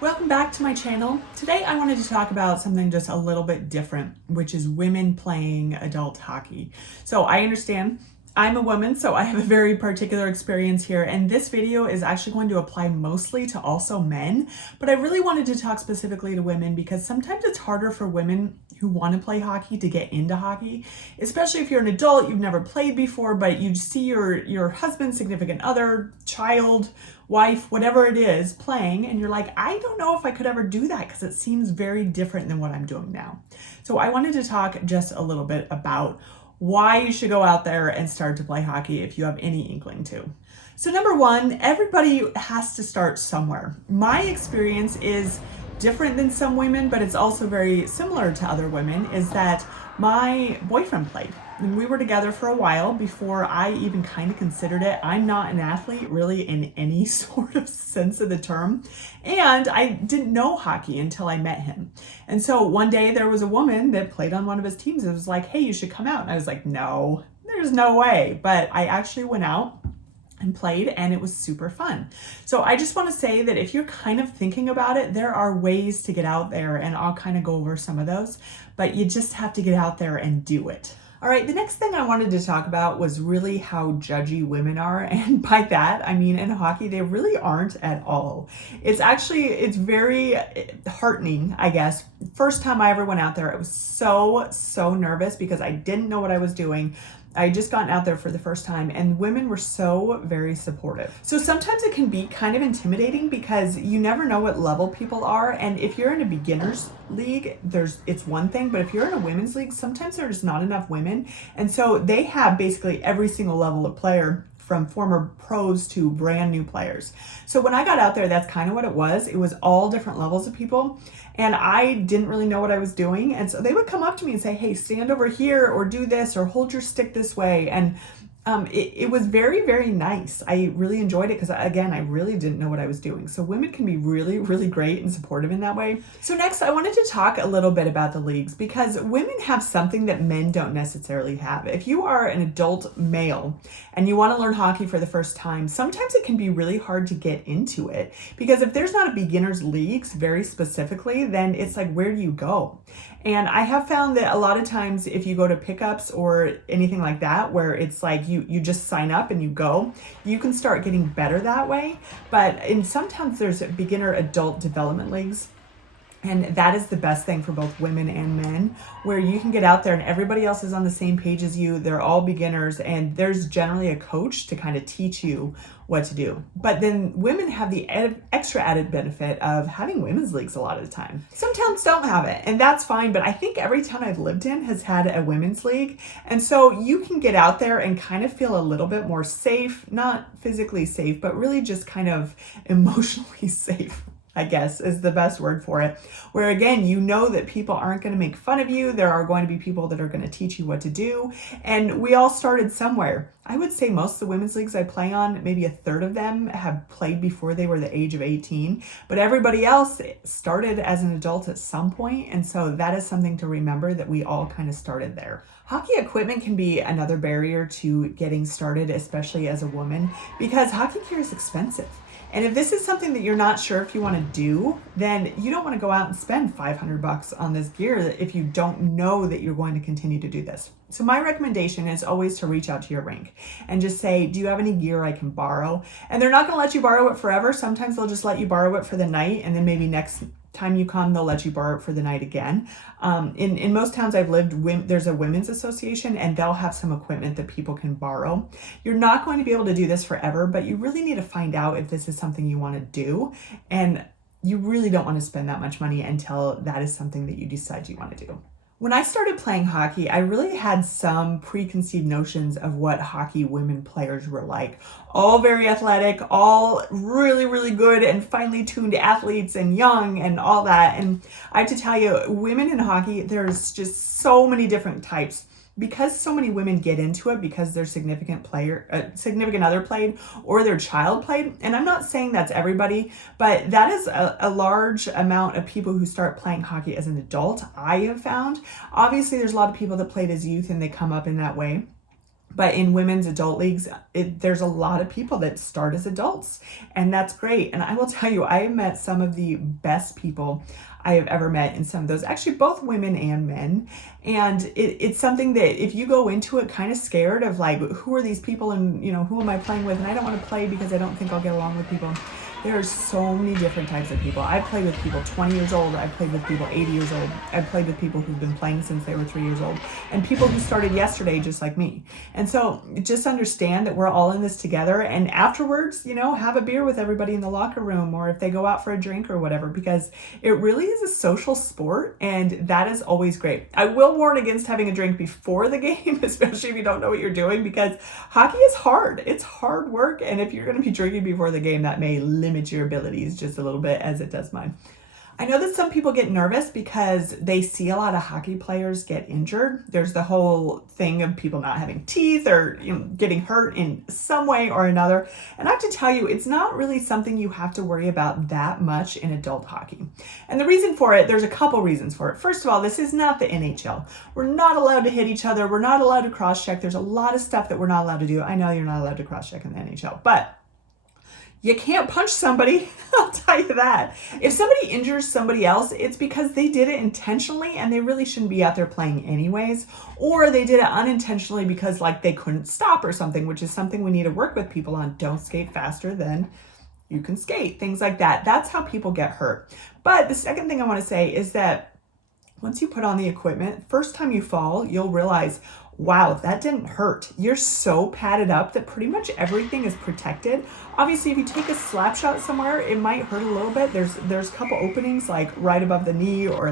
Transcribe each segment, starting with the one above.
Welcome back to my channel. Today I wanted to talk about something just a little bit different, which is women playing adult hockey. So I understand I'm a woman, so I have a very particular experience here, and this video is actually going to apply mostly to also men, but I really wanted to talk specifically to women because sometimes it's harder for women who want to play hockey to get into hockey, especially if you're an adult, you've never played before, but you see your husband, significant other, child, wife, whatever it is, playing, and you're like, I don't know if I could ever do that because it seems very different than what I'm doing now. So I wanted to talk just a little bit about why you should go out there and start to play hockey if you have any inkling to. So number one, everybody has to start somewhere. My experience is different than some women, but it's also very similar to other women, is that my boyfriend played. And we were together for a while before I even kind of considered it. I'm not an athlete really in any sort of sense of the term. And I didn't know hockey until I met him. And so one day there was a woman that played on one of his teams. It was like, hey, you should come out. And I was like, no, there's no way. But I actually went out and played, and it was super fun. So I just want to say that if you're kind of thinking about it, there are ways to get out there, and I'll kind of go over some of those, but you just have to get out there and do it. All right, the next thing I wanted to talk about was really how judgy women are. And by that, I mean in hockey, they really aren't at all. It's very heartening, I guess. First time I ever went out there, I was so nervous because I didn't know what I was doing. I had just gotten out there for the first time, and women were so very supportive. So sometimes it can be kind of intimidating because you never know what level people are. And if you're in a beginner's league, it's one thing, but if you're in a women's league, sometimes there's not enough women. And so they have basically every single level of player, from former pros to brand new players. So when I got out there, that's kind of what it was. It was all different levels of people, and I didn't really know what I was doing. And so they would come up to me and say, hey, stand over here or do this or hold your stick this way. And it was very nice. I really enjoyed it because, again, I really didn't know what I was doing. So women can be really great and supportive in that way. So next, I wanted to talk a little bit about the leagues because women have something that men don't necessarily have. If you are an adult male and you want to learn hockey for the first time, sometimes it can be really hard to get into it because if there's not a beginner's leagues very specifically, then it's like, where do you go? And I have found that a lot of times if you go to pickups or anything like that, where it's like you just sign up and you go, you can start getting better that way. But sometimes there's beginner adult development leagues. And that is the best thing for both women and men, where you can get out there and everybody else is on the same page as you. They're all beginners, and there's generally a coach to kind of teach you what to do. But then women have the extra added benefit of having women's leagues a lot of the time. Some towns don't have it, and that's fine, but I think every town I've lived in has had a women's league. And so you can get out there and kind of feel a little bit more safe, not physically safe, but really just kind of emotionally safe, I guess is the best word for it. Where again, you know that people aren't going to make fun of you. There are going to be people that are going to teach you what to do. And we all started somewhere. I would say most of the women's leagues I play on, maybe a third of them have played before they were the age of 18. But everybody else started as an adult at some point. And so that is something to remember, that we all kind of started there. Hockey equipment can be another barrier to getting started, especially as a woman, because hockey gear is expensive. And if this is something that you're not sure if you want to do, then you don't want to go out and spend $500 on this gear if you don't know that you're going to continue to do this. So my recommendation is always to reach out to your rink and just say, do you have any gear I can borrow? And they're not going to let you borrow it forever. Sometimes they'll just let you borrow it for the night, and then maybe next time you come, they'll let you borrow it for the night again. In most towns I've lived, there's a women's association, and they'll have some equipment that people can borrow. You're not going to be able to do this forever, but you really need to find out if this is something you want to do. And you really don't want to spend that much money until that is something that you decide you want to do. When I started playing hockey, I really had some preconceived notions of what hockey women players were like. All very athletic, all really good and finely tuned athletes and young and all that. And I have to tell you, women in hockey, there's just so many different types. Because so many women get into it because their significant other played or their child played, and I'm not saying that's everybody, but that is a large amount of people who start playing hockey as an adult, I have found. Obviously, there's a lot of people that played as youth and they come up in that way. But in women's adult leagues, there's a lot of people that start as adults, and that's great. And I will tell you, I have met some of the best people I have ever met in some of those, actually both women and men. And it's something that if you go into it kind of scared of like, who are these people and, who am I playing with? And I don't want to play because I don't think I'll get along with people. There are so many different types of people. I've played with people 20 years old. I've played with people 80 years old. I've played with people who've been playing since they were 3 years old, and people who started yesterday just like me. And so just understand that we're all in this together, and afterwards, have a beer with everybody in the locker room, or if they go out for a drink or whatever, because it really is a social sport, and that is always great. I will warn against having a drink before the game, especially if you don't know what you're doing, because hockey is hard. It's hard work, and if you're going to be drinking before the game, that may limit your abilities just a little bit, as it does mine. I know that some people get nervous because they see a lot of hockey players get injured. There's the whole thing of people not having teeth or getting hurt in some way or another. And I have to tell you, it's not really something you have to worry about that much in adult hockey. And the reason for it, there's a couple reasons for it. First of all, this is not the NHL. We're not allowed to hit each other. We're not allowed to cross-check. There's a lot of stuff that we're not allowed to do. I know you're not allowed to cross-check in the NHL, but you can't punch somebody, I'll tell you that. If somebody injures somebody else, it's because they did it intentionally and they really shouldn't be out there playing anyways. Or they did it unintentionally because they couldn't stop or something, which is something we need to work with people on. Don't skate faster than you can skate, things like that. That's how people get hurt. But the second thing I want to say is that once you put on the equipment, first time you fall, you'll realize, wow, that didn't hurt. You're so padded up that pretty much everything is protected. Obviously, if you take a slap shot somewhere, it might hurt a little bit. There's a couple openings right above the knee or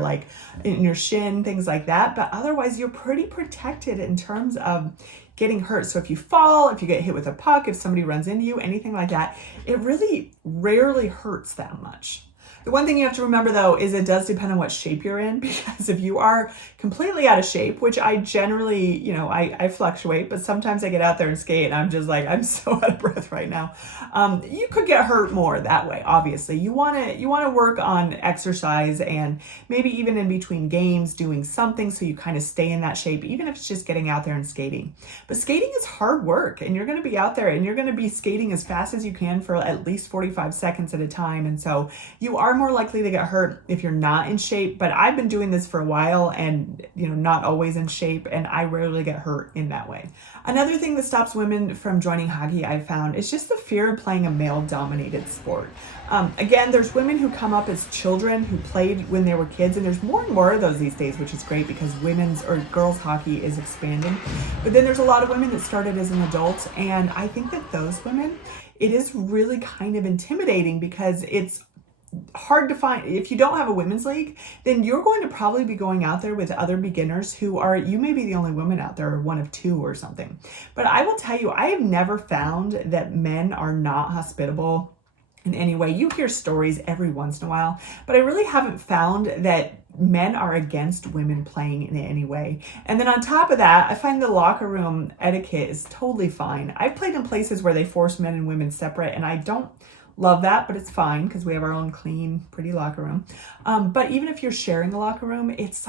in your shin, things like that. But otherwise, you're pretty protected in terms of getting hurt. So if you fall, if you get hit with a puck, if somebody runs into you, anything like that, it really rarely hurts that much. The one thing you have to remember, though, is it does depend on what shape you're in, because if you are completely out of shape, which I generally, I fluctuate, but sometimes I get out there and skate and I'm just I'm so out of breath right now. You could get hurt more that way, obviously. You want to work on exercise and maybe even in between games doing something so you kind of stay in that shape, even if it's just getting out there and skating. But skating is hard work, and you're going to be out there and you're going to be skating as fast as you can for at least 45 seconds at a time. And so you are more likely to get hurt if you're not in shape. But I've been doing this for a while and, not always in shape, and I rarely get hurt in that way. Another thing that stops women from joining hockey, I've found, is just the fear of playing a male-dominated sport. Again, there's women who come up as children who played when they were kids, and there's more and more of those these days, which is great because women's or girls hockey is expanding. But then there's a lot of women that started as an adult, and I think that those women, it is really kind of intimidating because it's hard to find. If you don't have a women's league, then you're going to probably be going out there with other beginners you may be the only woman out there, or one of two or something. But I will tell you, I have never found that men are not hospitable in any way. You hear stories every once in a while, but I really haven't found that men are against women playing in any way. And then on top of that, I find the locker room etiquette is totally fine. I've played in places where they force men and women separate, and I don't love that, but it's fine because we have our own clean, pretty locker room. But even if you're sharing a locker room, it's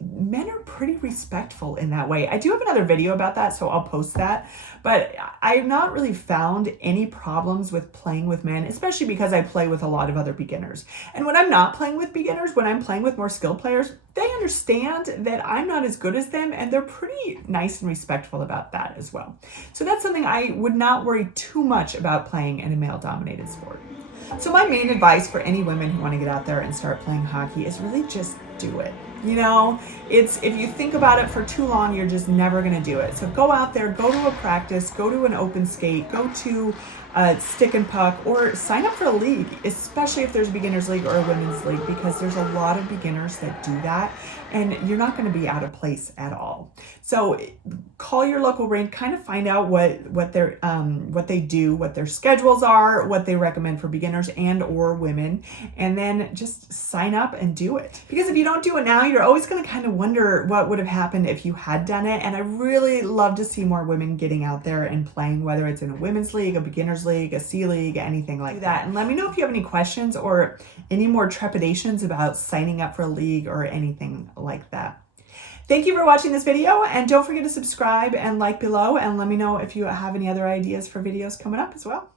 men are pretty respectful in that way. I do have another video about that, so I'll post that. But I've not really found any problems with playing with men, especially because I play with a lot of other beginners. And when I'm not playing with beginners, when I'm playing with more skilled players, they understand that I'm not as good as them, and they're pretty nice and respectful about that as well. So that's something I would not worry too much about playing in a male-dominated sport. So my main advice for any women who want to get out there and start playing hockey is really just do it. If you think about it for too long, you're just never going to do it. So go out there, go to a practice, go to an open skate, go to a stick and puck, or sign up for a league, especially if there's a beginner's league or a women's league, because there's a lot of beginners that do that, and you're not going to be out of place at all. So call your local rink, kind of find out what they do, what their schedules are, what they recommend for beginners and or women, and then just sign up and do it. Because if you don't do it now, you're always going to kind of wonder what would have happened if you had done it. And I really love to see more women getting out there and playing, whether it's in a women's league, a beginner's league, a C league, anything like that. And let me know if you have any questions or any more trepidations about signing up for a league or anything like that. Thank you for watching this video, and don't forget to subscribe and like below, and let me know if you have any other ideas for videos coming up as well.